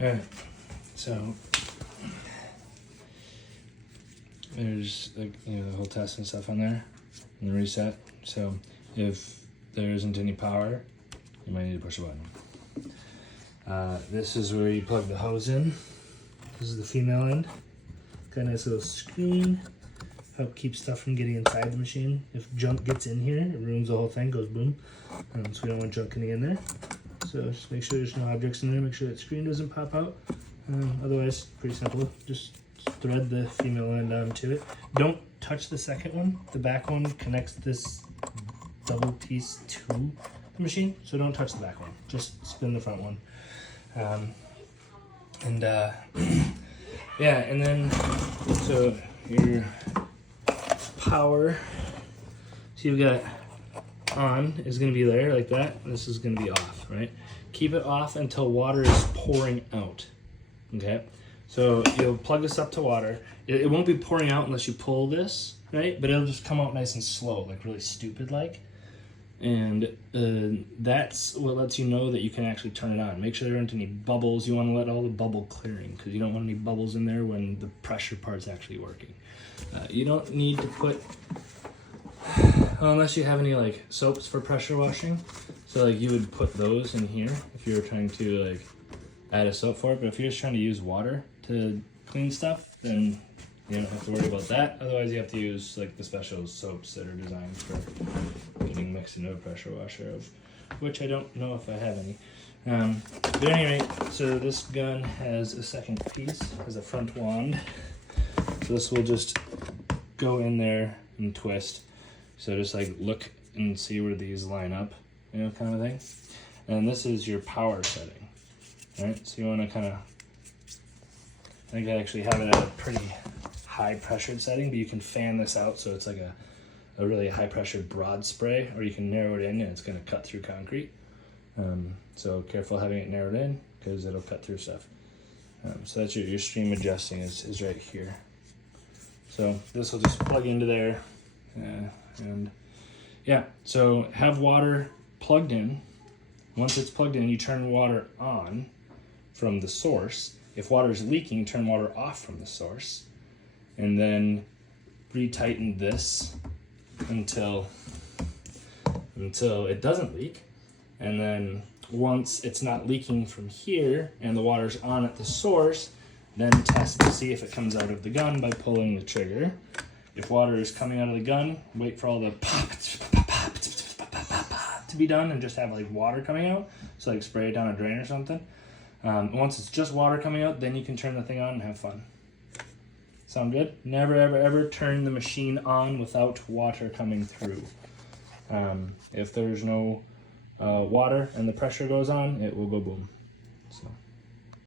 All right, so there's like the whole test and stuff on there, and the reset. So if there isn't any power, you might need to push a button. This is where you plug the hose in. This is the female end. Got a nice little screen. Help keep stuff from getting inside the machine. If junk gets in here, it ruins the whole thing, goes boom. So we don't want junk getting in there. So just make sure there's no objects in there. Make sure that screen doesn't pop out. Otherwise, pretty simple. Just thread the female end onto it. Don't touch the second one. The back one connects this double piece to the machine, so don't touch the back one. Just spin the front one. Yeah, and then so your power. So you've got on is going to be there like that. This is going to be off, right? Keep it off until water is pouring out. Okay, so you'll plug this up to water. It won't be pouring out unless you pull this, right? But it'll just come out nice and slow, like really stupid like. And that's what lets you know that you can actually turn it on. Make sure there aren't any bubbles. You want to let all the bubble clearing because you don't want any bubbles in there when the pressure part's actually working. You don't need to put, unless you have any like soaps for pressure washing. So like you would put those in here if you were trying to like add a soap for it. But if you're just trying to use water to clean stuff, then you don't have to worry about that. Otherwise, you have to use like the special soaps that are designed for getting mixed into a pressure washer, of which I don't know if I have any. But at any rate, so this gun has a second piece, has a front wand. So this will just go in there and twist. So just like look and see where these line up, you know, kind of thing. And this is your power setting, right? So you want to kind of, I think I actually have it at a pretty high pressured setting, but you can fan this out so it's like a really high pressure broad spray, or you can narrow it in and it's going to cut through concrete. So careful having it narrowed in because it'll cut through stuff. So that's your stream adjusting is right here. So this will just plug into there, and yeah, so have water plugged in. Once it's plugged in, you turn water on from the source. If water is leaking, turn water off from the source, and then retighten this until it doesn't leak. And then once it's not leaking from here and the water's on at the source, then test to see if it comes out of the gun by pulling the trigger. If water is coming out of the gun, wait for all the pop to be done and just have like water coming out. So like spray it down a drain or something. Once it's just water coming out, then you can turn the thing on and have fun. Sound good? Never, ever, ever turn the machine on without water coming through. If there's no water and the pressure goes on, it will go boom. So.